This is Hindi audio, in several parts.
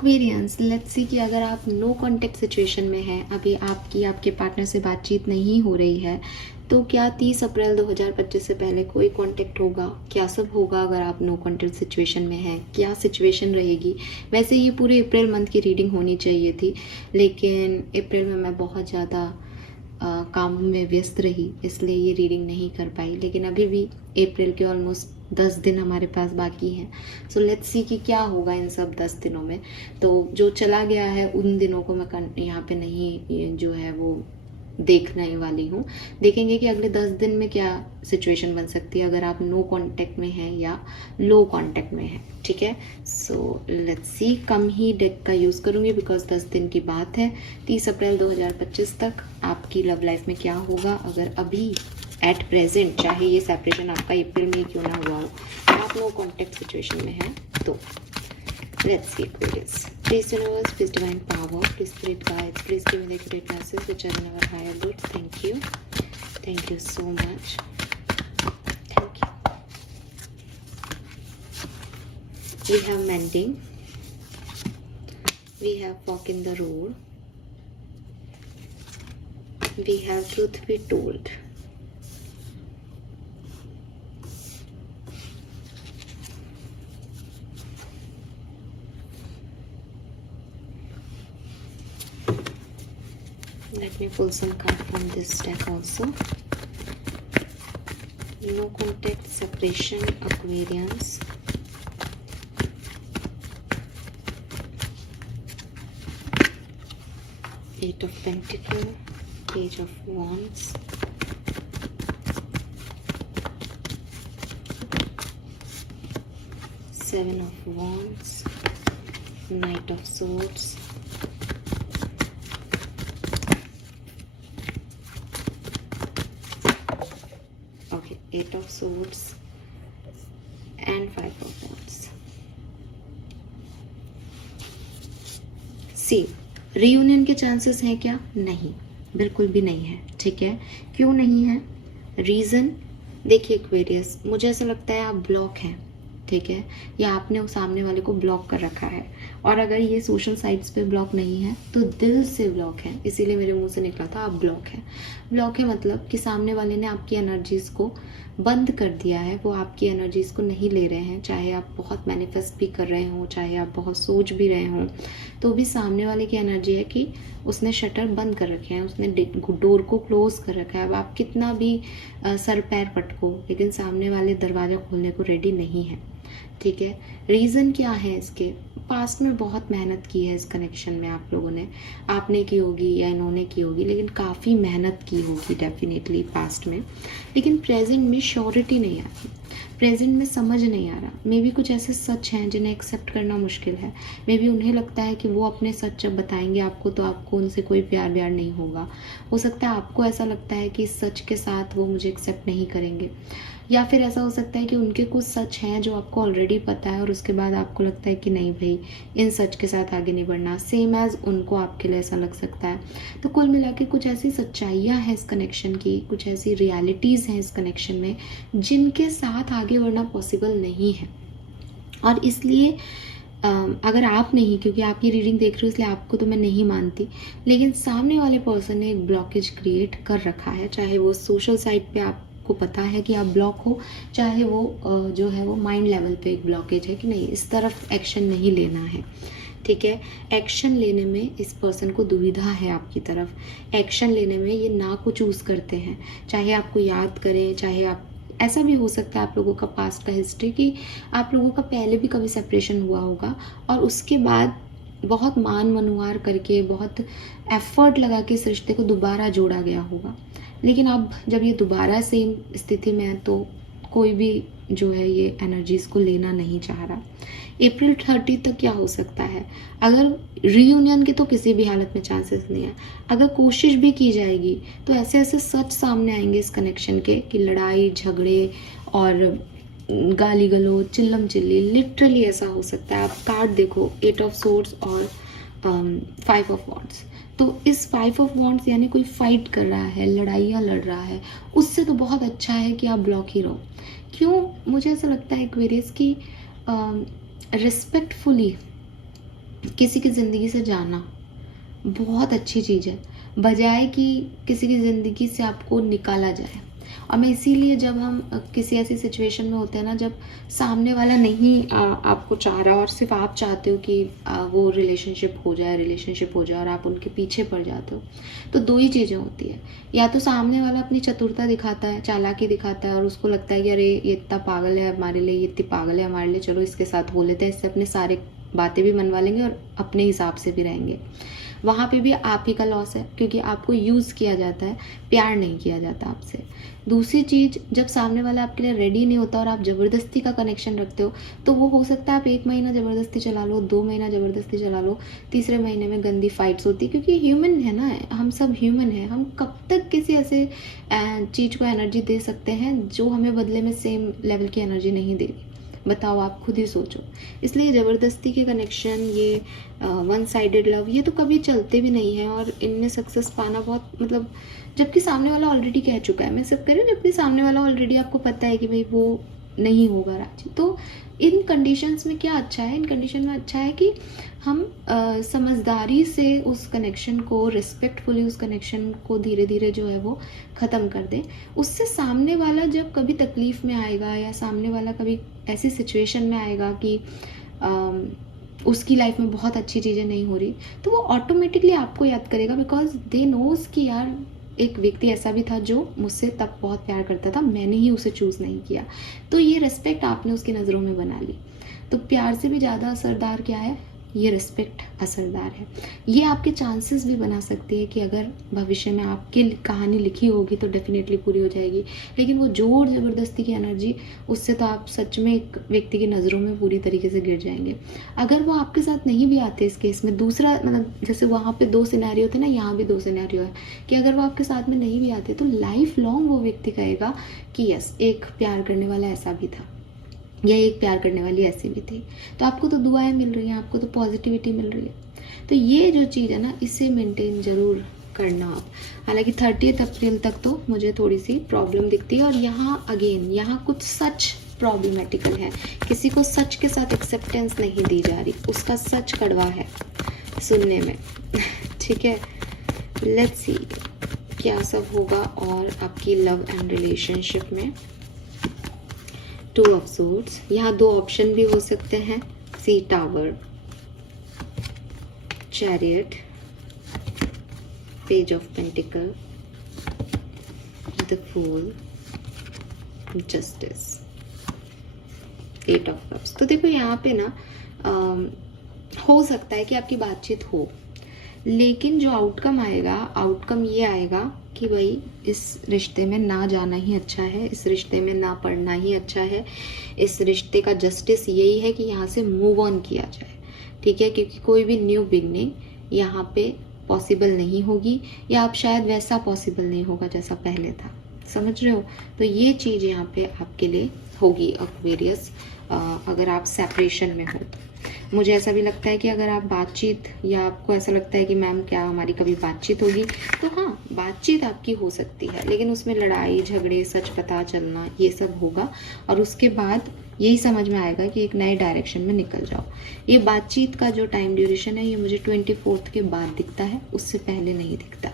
एक्वेरियंस, लेट्स सी कि अगर आप नो कांटेक्ट सिचुएशन में हैं, अभी आपके पार्टनर से बातचीत नहीं हो रही है, तो क्या 30 अप्रैल 2025 से पहले कोई कांटेक्ट होगा? क्या सब होगा अगर आप नो कांटेक्ट सिचुएशन में हैं? क्या सिचुएशन रहेगी? वैसे ये पूरे अप्रैल मंथ की रीडिंग होनी चाहिए थी, लेकिन अप्रैल में मैं बहुत ज़्यादा कामों में व्यस्त रही, इसलिए ये रीडिंग नहीं कर पाई। लेकिन अभी भी अप्रैल के ऑलमोस्ट 10 दिन हमारे पास बाकी हैं। सो लेट्स सी कि क्या होगा इन सब 10 दिनों में। तो जो चला गया है उन दिनों को मैं यहाँ पे नहीं जो है वो देखने वाली हूँ। देखेंगे कि अगले 10 दिन में क्या सिचुएशन बन सकती है अगर आप नो कांटेक्ट में हैं या लो कांटेक्ट में हैं। ठीक है, so let's see. Come he deck का यूज़ करूँगी बिकॉज 10 दिन की बात है। 30 अप्रैल 2025 तक आपकी लव लाइफ में क्या होगा अगर अभी एट प्रेजेंट, चाहे ये सेपरेशन आपका अप्रैल में क्यों ना हुआ हो, आप नो कांटेक्ट सिचुएशन में हैं तो let's see Aquarius. Please universe, please divine power, please spirit guides, please give me the accurate message which are in our higher good. Thank you. Thank you so much. Thank you. We have mending. We have walk in the road. We have truth be told. Let me pull some card from this deck also. No contact, separation, Aquarians. Eight of Pentacles, Page of Wands. Seven of Wands, Knight of Swords. Eight of Swords and Five of Wands. See, reunion के चांसेस हैं क्या? नहीं, बिल्कुल भी नहीं है। ठीक है, क्यों नहीं है? रीज़न देखिए एक्वेरियस, मुझे ऐसा लगता है आप ब्लॉक हैं। ठीक है, या आपने उस सामने वाले को ब्लॉक कर रखा है, और अगर ये सोशल साइट्स पे ब्लॉक नहीं है तो दिल से ब्लॉक है। इसीलिए मेरे मुंह से निकला था आप ब्लॉक है। ब्लॉक है मतलब कि सामने वाले ने आपकी एनर्जीज़ को बंद कर दिया है, वो आपकी एनर्जीज़ को नहीं ले रहे हैं। चाहे आप बहुत मैनिफेस्ट भी कर रहे हों, चाहे आप बहुत सोच भी रहे हों, तो भी सामने वाले की एनर्जी है कि उसने शटर बंद कर रखे हैं, उसने डोर को क्लोज कर रखा है। अब आप कितना भी सर पैर पटको, लेकिन सामने वाले दरवाज़ा खोलने को रेडी नहीं है। ठीक है, रीज़न क्या है इसके? पास्ट में बहुत मेहनत की है इस कनेक्शन में आप लोगों ने, आपने की होगी या इन्होंने की होगी, लेकिन काफ़ी मेहनत की होगी डेफिनेटली पास्ट में। लेकिन प्रेजेंट में श्योरिटी नहीं आती, प्रेजेंट में समझ नहीं आ रहा। मे बी कुछ ऐसे सच हैं जिन्हें एक्सेप्ट करना मुश्किल है। मे बी उन्हें लगता है कि वो अपने सच जब बताएंगे आपको तो आपको उनसे कोई प्यार व्यार नहीं होगा। हो सकता है आपको ऐसा लगता है कि इस सच के साथ वो मुझे एक्सेप्ट नहीं करेंगे, या फिर ऐसा हो सकता है कि उनके कुछ सच हैं जो आपको ऑलरेडी पता है और उसके बाद आपको लगता है कि नहीं भाई, इन सच के साथ आगे नहीं बढ़ना। सेम एज उनको आपके लिए ऐसा लग सकता है। तो कुल मिला के कुछ ऐसी सच्चाइयाँ हैं इस कनेक्शन की, कुछ ऐसी रियलिटीज़ हैं इस कनेक्शन में जिनके साथ आगे बढ़ना पॉसिबल नहीं है। और इसलिए अगर आप नहीं, क्योंकि आप ये रीडिंग देख रहे हो इसलिए आपको तो मैं नहीं मानती, लेकिन सामने वाले पर्सन ने एक ब्लॉकेज क्रिएट कर रखा है। चाहे वो सोशल साइट पे आपको पता है कि आप ब्लॉक हो, चाहे वो जो है वो माइंड लेवल पे एक ब्लॉकेज है कि नहीं, इस तरफ एक्शन नहीं लेना है। ठीक है, एक्शन लेने में इस पर्सन को दुविधा है आपकी तरफ। एक्शन लेने में ये ना को चूज़ करते हैं, चाहे आपको याद करें, चाहे आप, ऐसा भी हो सकता है आप लोगों का पास्ट का हिस्ट्री कि आप लोगों का पहले भी कभी सेपरेशन हुआ होगा और उसके बाद बहुत मान मनुआर करके, बहुत एफर्ट लगा के इस रिश्ते को दोबारा जोड़ा गया होगा। लेकिन अब जब ये दोबारा सेम स्थिति में है तो कोई भी जो है ये एनर्जीज़ को लेना नहीं चाह रहा। अप्रैल 30 तक क्या हो सकता है? अगर रीयूनियन के तो किसी भी हालत में चांसेस नहीं है। अगर कोशिश भी की जाएगी तो ऐसे ऐसे सच सामने आएंगे इस कनेक्शन के कि लड़ाई झगड़े और गाली गलौज, चिल्लम चिल्ली, लिटरली ऐसा हो सकता है। आप कार्ड देखो, 8 ऑफ सोर्ड्स और 5 ऑफ वॉन्ड्स। तो इस 5 ऑफ वॉन्ड्स यानी कोई फाइट कर रहा है, लड़ाइयाँ लड़ रहा है, उससे तो बहुत अच्छा है कि आप ब्लॉक ही रहो। क्यों? मुझे ऐसा लगता है एक्वेरियस की रिस्पेक्टफुली किसी की ज़िंदगी से जाना बहुत अच्छी चीज़ है, बजाय कि किसी की ज़िंदगी से आपको निकाला जाए। और मैं इसीलिए जब हम किसी ऐसी सिचुएशन में होते हैं ना, जब सामने वाला नहीं आपको चाह रहा और सिर्फ आप चाहते हो कि वो रिलेशनशिप हो जाए और आप उनके पीछे पड़ जाते हो, तो दो ही चीज़ें होती है। या तो सामने वाला अपनी चतुरता दिखाता है, चालाकी दिखाता है और उसको लगता है कि अरे ये इतना पागल है हमारे लिए, ये इतनी पागल है हमारे लिए, चलो इसके साथ हो लेते हैं, इससे अपने सारे बातें भी मनवा लेंगे और अपने हिसाब से भी रहेंगे। वहाँ पे भी आप ही का लॉस है, क्योंकि आपको यूज़ किया जाता है, प्यार नहीं किया जाता आपसे। दूसरी चीज़, जब सामने वाला आपके लिए रेडी नहीं होता और आप ज़बरदस्ती का कनेक्शन रखते हो, तो वो हो सकता है आप 1 महीना ज़बरदस्ती चला लो, 2 महीना ज़बरदस्ती चला लो, तीसरे महीने में गंदी फाइट्स होती है, क्योंकि ह्यूमन है ना, हम सब ह्यूमन हैं। हम कब तक किसी ऐसे चीज़ को एनर्जी दे सकते हैं जो हमें बदले में सेम लेवल की एनर्जी नहीं देगी? बताओ, आप खुद ही सोचो। इसलिए ज़बरदस्ती के कनेक्शन, ये वन साइडेड लव, ये तो कभी चलते भी नहीं हैं और इनमें सक्सेस पाना बहुत, मतलब जबकि सामने वाला ऑलरेडी कह चुका है, मैं सब कह रही हूँ, जबकि सामने वाला ऑलरेडी आपको पता है कि भाई वो नहीं होगा राजी। तो इन कंडीशंस में क्या अच्छा है? इन कंडीशन में अच्छा है कि हम समझदारी से उस कनेक्शन को, रिस्पेक्टफुली उस कनेक्शन को धीरे धीरे जो है वो ख़त्म कर दें। उससे सामने वाला जब कभी तकलीफ़ में आएगा या सामने वाला कभी ऐसी सिचुएशन में आएगा कि उसकी लाइफ में बहुत अच्छी चीज़ें नहीं हो रही, तो वो ऑटोमेटिकली आपको याद करेगा, बिकॉज दे नोज़ कि यार एक व्यक्ति ऐसा भी था जो मुझसे तब बहुत प्यार करता था, मैंने ही उसे चूज़ नहीं किया। तो ये रिस्पेक्ट आपने उसकी नज़रों में बना ली। तो प्यार से भी ज़्यादा असरदार क्या है? ये रिस्पेक्ट असरदार है। ये आपके चांसेस भी बना सकती है कि अगर भविष्य में आपकी कहानी लिखी होगी तो डेफिनेटली पूरी हो जाएगी। लेकिन वो जोर ज़बरदस्ती की एनर्जी, उससे तो आप सच में एक व्यक्ति की नज़रों में पूरी तरीके से गिर जाएंगे। अगर वो आपके साथ नहीं भी आते, इस केस में दूसरा, मतलब जैसे वहाँ पे 2 सिनेरियो थे ना, यहाँ भी 2 सिनेरियो है कि अगर वो आपके साथ में नहीं भी आते तो लाइफ लॉन्ग वो व्यक्ति कहेगा कि यस, एक प्यार करने वाला ऐसा भी था या एक प्यार करने वाली ऐसी भी थी। तो आपको तो दुआएं मिल रही हैं, आपको तो पॉजिटिविटी मिल रही है। तो ये जो चीज़ है ना, इसे मेंटेन ज़रूर करना आप। हालांकि 30 अप्रैल तक तो मुझे थोड़ी सी प्रॉब्लम दिखती है, और यहाँ अगेन, यहाँ कुछ सच प्रॉब्लमेटिकल है। किसी को सच के साथ एक्सेप्टेंस नहीं दी जा रही, उसका सच कड़वा है सुनने में। ठीक है, लेट्स सी क्या सब होगा और आपकी लव एंड रिलेशनशिप में। 2 ऑफ सोर्ड्स, यहाँ 2 ऑप्शन भी हो सकते हैं, see tower, chariot, page of pentacle, the fool, justice, 8 of cups. तो देखो यहाँ पे ना हो सकता है कि आपकी बातचीत हो, लेकिन जो आउटकम आएगा, आउटकम ये आएगा कि भाई इस रिश्ते में ना जाना ही अच्छा है, इस रिश्ते में ना पढ़ना ही अच्छा है, इस रिश्ते का जस्टिस यही है कि यहाँ से मूव ऑन किया जाए। ठीक है, क्योंकि कोई भी न्यू बिगनिंग यहाँ पे पॉसिबल नहीं होगी, या आप शायद वैसा पॉसिबल नहीं होगा जैसा पहले था। समझ रहे हो? तो ये चीज़ यहाँ पे आपके लिए होगी एक्वेरियस, अगर आप सेपरेशन में हो तो। मुझे ऐसा भी लगता है कि अगर आप बातचीत, या आपको ऐसा लगता है कि मैम क्या हमारी कभी बातचीत होगी, तो हाँ, बातचीत आपकी हो सकती है, लेकिन उसमें लड़ाई झगड़े, सच पता चलना, ये सब होगा, और उसके बाद यही समझ में आएगा कि एक नए डायरेक्शन में निकल जाओ। ये बातचीत का जो टाइम ड्यूरेशन है, ये मुझे 24 के बाद दिखता है, उससे पहले नहीं दिखता।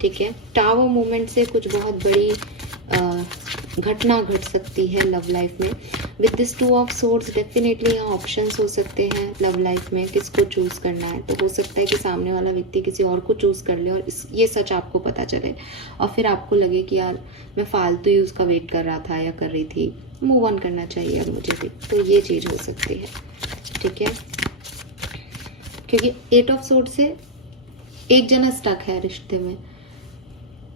ठीक है, टावर मूवमेंट से कुछ बहुत बड़ी घटना घट सकती है लव लाइफ में। With this 2 of swords, definitely यहाँ ऑप्शंस हो सकते हैं लव लाइफ में, किसको चूज़ करना है। तो हो सकता है कि सामने वाला व्यक्ति किसी और को चूज़ कर ले और ये सच आपको पता चले, और फिर आपको लगे कि यार मैं फालतू ही उसका वेट कर रहा था या कर रही थी, मूव ऑन करना चाहिए अब मुझे भी। तो ये चीज़ हो सकती है। ठीक है, क्योंकि 8 ऑफ सोर्ड से एक जना स्टक है रिश्ते में,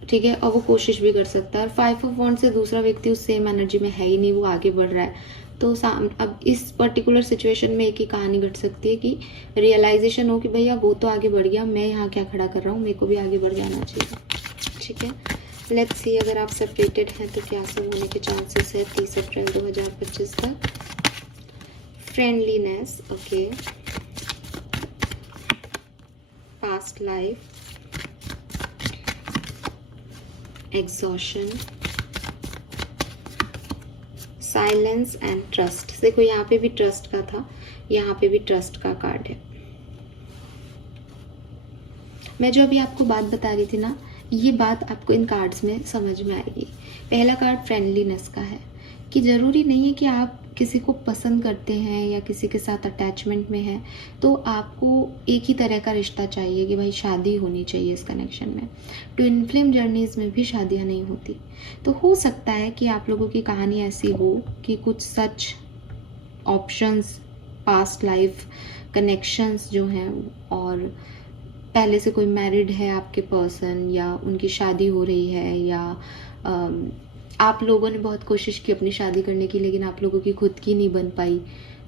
ठीक है, और वो कोशिश भी कर सकता है। और 5 ऑफ वॉन्ड से दूसरा व्यक्ति उस सेम एनर्जी में है ही नहीं, वो आगे बढ़ रहा है। तो अब इस पर्टिकुलर सिचुएशन में एक ही कहानी घट सकती है कि रियलाइजेशन हो कि भैया वो तो आगे बढ़ गया, मैं यहाँ क्या खड़ा कर रहा हूँ, मेरे को भी आगे बढ़ जाना चाहिए। ठीक है, लेट्स सी अगर आप सेपरेटेड हैं तो क्या सब होने के चांसेस है 30 अप्रैल 2025 तक। Friendliness, okay, past life, exhaustion, silence and trust. देखो यहाँ पे भी ट्रस्ट का था, यहाँ पे भी ट्रस्ट का कार्ड है। मैं जो अभी आपको बात बता रही थी ना, ये बात आपको इन कार्ड्स में समझ में आएगी। पहला कार्ड फ्रेंडलीनेस का है कि ज़रूरी नहीं है कि आप किसी को पसंद करते हैं या किसी के साथ अटैचमेंट में हैं तो आपको एक ही तरह का रिश्ता चाहिए कि भाई शादी होनी चाहिए इस कनेक्शन में। ट्विन फ्लेम जर्नीज़ में भी शादियाँ नहीं होती। तो हो सकता है कि आप लोगों की कहानी ऐसी हो कि कुछ सच ऑप्शंस, पास्ट लाइफ कनेक्शंस जो हैं, और पहले से कोई मैरिड है आपके पर्सन या उनकी शादी हो रही है, या आप लोगों ने बहुत कोशिश की अपनी शादी करने की लेकिन आप लोगों की खुद की नहीं बन पाई।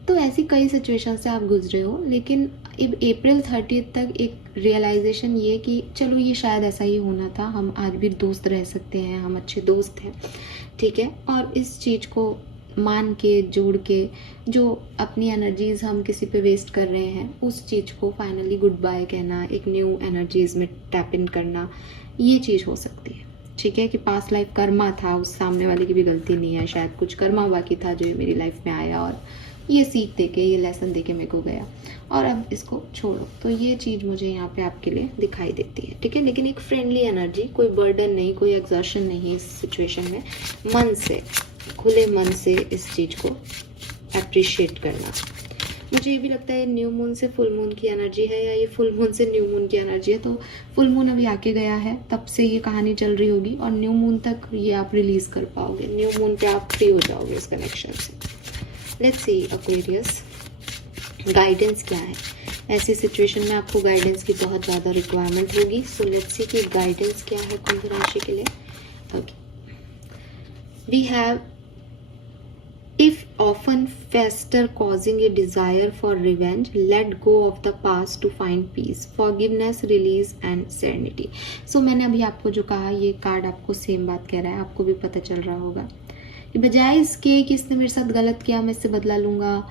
तो ऐसी कई सिचुएशन से आप गुजरे हो, लेकिन अब अप्रैल 30 तक एक रियलाइजेशन ये कि चलो ये शायद ऐसा ही होना था, हम आज भी दोस्त रह सकते हैं, हम अच्छे दोस्त हैं, ठीक है। और इस चीज़ को मान के, जोड़ के, जो अपनी एनर्जीज़ हम किसी पे वेस्ट कर रहे हैं उस चीज़ को फाइनली गुड बाय कहना, एक न्यू एनर्जीज़ में टैप इन करना, ये चीज़ हो सकती है, ठीक है। कि पास्ट लाइफ कर्मा था, उस सामने वाले की भी गलती नहीं है, शायद कुछ कर्मा बाकी था जो ये मेरी लाइफ में आया और ये सीख दे के, ये लेसन दे के मेरे को गया, और अब इसको छोड़ो। तो ये चीज़ मुझे यहाँ पे आपके लिए दिखाई देती है, ठीक है। लेकिन एक फ्रेंडली एनर्जी, कोई बर्डन नहीं, कोई एग्जॉशन नहीं इस सिचुएशन में। मन से, खुले मन से इस चीज़ को अप्रिशिएट करना। मुझे ये भी लगता है न्यू मून से फुल मून की एनर्जी है, या ये फुल मून से न्यू मून की एनर्जी है। तो फुल मून अभी आके गया है, तब से ये कहानी चल रही होगी, और न्यू मून तक ये आप रिलीज़ कर पाओगे। न्यू मून पे आप फ्री हो जाओगे इस कनेक्शन से। लेट्स सी एक्वेरियस, गाइडेंस क्या है ऐसी सिचुएशन में। आपको गाइडेंस की बहुत ज़्यादा रिक्वायरमेंट होगी। सो लेट्स सी कि गाइडेंस क्या है कुंभ राशि के लिए। Okay, we have if often fester, causing a desire for revenge, let go of the past to find peace, forgiveness, release and serenity. So मैंने अभी आपको जो कहा, ये कार्ड आपको सेम बात कह रहा है, आपको भी पता चल रहा होगा कि बजाय इसके कि इसने मेरे साथ गलत किया मैं इससे बदला लूँगा,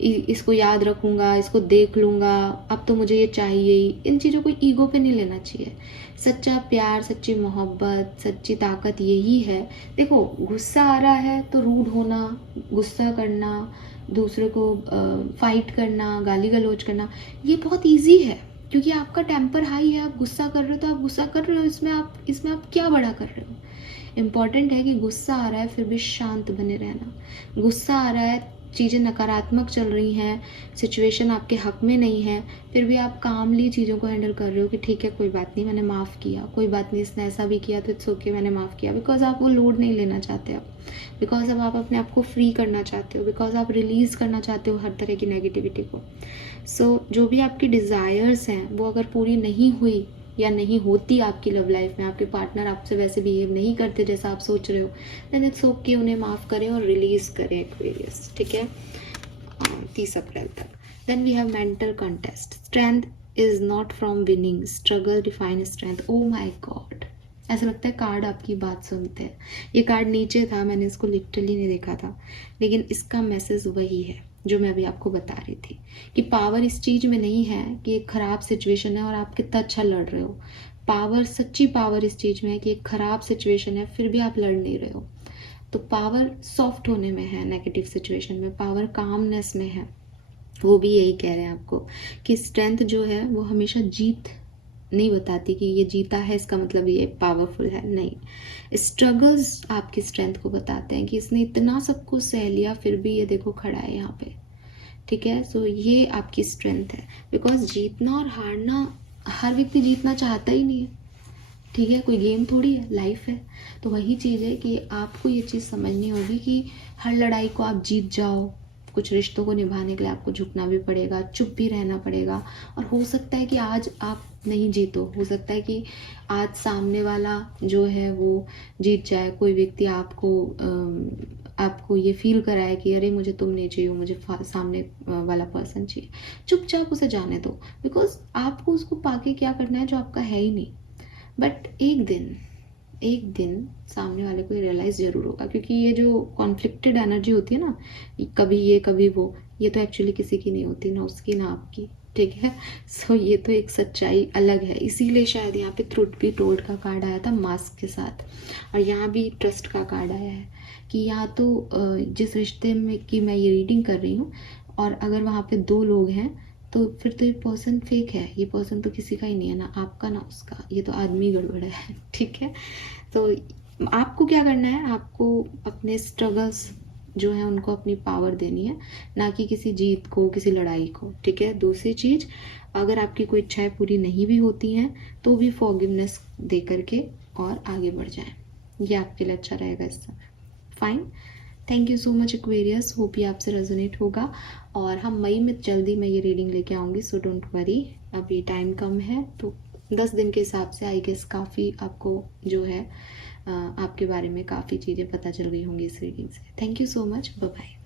इसको याद रखूँगा, इसको देख लूँगा, अब तो मुझे ये चाहिए ही, इन चीज़ों को ईगो पे नहीं लेना चाहिए। सच्चा प्यार, सच्ची मोहब्बत, सच्ची ताकत यही है। देखो, गुस्सा आ रहा है तो रूड होना, गुस्सा करना, दूसरे को फाइट करना, गाली गलौज करना, ये बहुत ईजी है क्योंकि आपका टेम्पर हाई है। आप गुस्सा कर रहे हो तो आप गुस्सा कर रहे हो, इसमें आप क्या बड़ा कर रहे हो। इम्पॉर्टेंट है कि गुस्सा आ रहा है फिर भी शांत बने रहना। गुस्सा आ रहा है, चीज़ें नकारात्मक चल रही हैं, सिचुएशन आपके हक में नहीं है, फिर भी आप कामली चीज़ों को हैंडल कर रहे हो कि ठीक है कोई बात नहीं, मैंने माफ़ किया, कोई बात नहीं, इसने ऐसा भी किया तो इट्स ओके, मैंने माफ़ किया। बिकॉज आप वो लोड नहीं लेना चाहते अब, बिकॉज अब आप अपने आप को फ्री करना चाहते हो, बिकॉज आप रिलीज़ करना चाहते हो हर तरह की नेगेटिविटी को। सो जो भी आपकी डिज़ायर्स हैं वो अगर पूरी नहीं हुई या नहीं होती आपकी लव लाइफ में, आपके पार्टनर आपसे वैसे बिहेव नहीं करते जैसा आप सोच रहे हो, देन इट्स ओके, उन्हें माफ़ करें और रिलीज़ करें एक्वेरियस, ठीक है, 30 अप्रैल तक। Then we have mental contest, strength is not from winning, struggle define strength. Oh my God, ऐसा लगता है कार्ड आपकी बात सुनते हैं। ये कार्ड नीचे था, मैंने इसको लिटरली नहीं देखा था, लेकिन इसका मैसेज वही है जो मैं अभी आपको बता रही थी कि पावर इस चीज़ में नहीं है कि एक ख़राब सिचुएशन है और आप कितना अच्छा लड़ रहे हो। पावर, सच्ची पावर इस चीज़ में है कि एक ख़राब सिचुएशन है फिर भी आप लड़ नहीं रहे हो। तो पावर सॉफ्ट होने में है नेगेटिव सिचुएशन में, पावर कामनेस में है। वो भी यही कह रहे हैं आपको कि स्ट्रेंथ जो है वो हमेशा जीत नहीं बताती कि ये जीता है इसका मतलब ये पावरफुल है, नहीं। स्ट्रगल्स आपकी स्ट्रेंथ को बताते हैं कि इसने इतना सब कुछ सह लिया फिर भी ये देखो खड़ा है यहाँ पे, ठीक है। सो ये आपकी स्ट्रेंथ है, बिकॉज जीतना और हारना, हर व्यक्ति जीतना चाहता ही नहीं है, ठीक है, कोई गेम थोड़ी है, लाइफ है। तो वही चीज़ है कि आपको ये चीज़ समझनी होगी कि हर लड़ाई को आप जीत जाओ, कुछ रिश्तों को निभाने के लिए आपको झुकना भी पड़ेगा, चुप भी रहना पड़ेगा। और हो सकता है कि आज आप नहीं जीतो, हो सकता है कि आज सामने वाला जो है वो जीत जाए, कोई व्यक्ति आपको ये फील कराए कि अरे मुझे तुम नहीं चाहिए, मुझे सामने वाला पर्सन चाहिए। चुपचाप उसे जाने दो, बिकॉज आपको उसको पाके क्या करना है जो आपका है ही नहीं। बट एक दिन सामने वाले को रियलाइज़ ज़रूर होगा, क्योंकि ये जो कॉन्फ्लिक्टेड एनर्जी होती है ना, कभी ये कभी वो, ये तो एक्चुअली किसी की नहीं होती, ना उसकी ना आपकी, ठीक है। सो ये तो एक सच्चाई अलग है, इसीलिए शायद यहाँ पे ट्रुथ बी टोल्ड का कार्ड आया था मास्क के साथ, और यहाँ भी ट्रस्ट का कार्ड आया है कि यहाँ तो जिस रिश्ते में की मैं ये रीडिंग कर रही हूँ, और अगर वहाँ पे 2 लोग हैं तो फिर तो ये पर्सन फेक है, ये पर्सन तो किसी का ही नहीं है, ना आपका ना उसका, ये तो आदमी गड़बड़ है। ठीक है, तो आपको क्या करना है, आपको अपने स्ट्रगल्स जो है उनको अपनी पावर देनी है, ना कि किसी जीत को, किसी लड़ाई को। ठीक है, दूसरी चीज़, अगर आपकी कोई इच्छाएं पूरी नहीं भी होती हैं तो भी फॉरगिवनेस दे करके और आगे बढ़ जाएं, ये आपके लिए अच्छा रहेगा इस समय। Fine, thank you so much Aquarius, hope ये आपसे रेजोनेट होगा। और हम मई में जल्दी मैं ये रीडिंग लेके आऊँगी, सो डोंट वरी, अभी टाइम कम है, तो 10 दिन के हिसाब से आई गेस काफ़ी आपको जो है आपके बारे में काफ़ी चीज़ें पता चल गई होंगी इस रीडिंग से। Thank you so much, bye bye.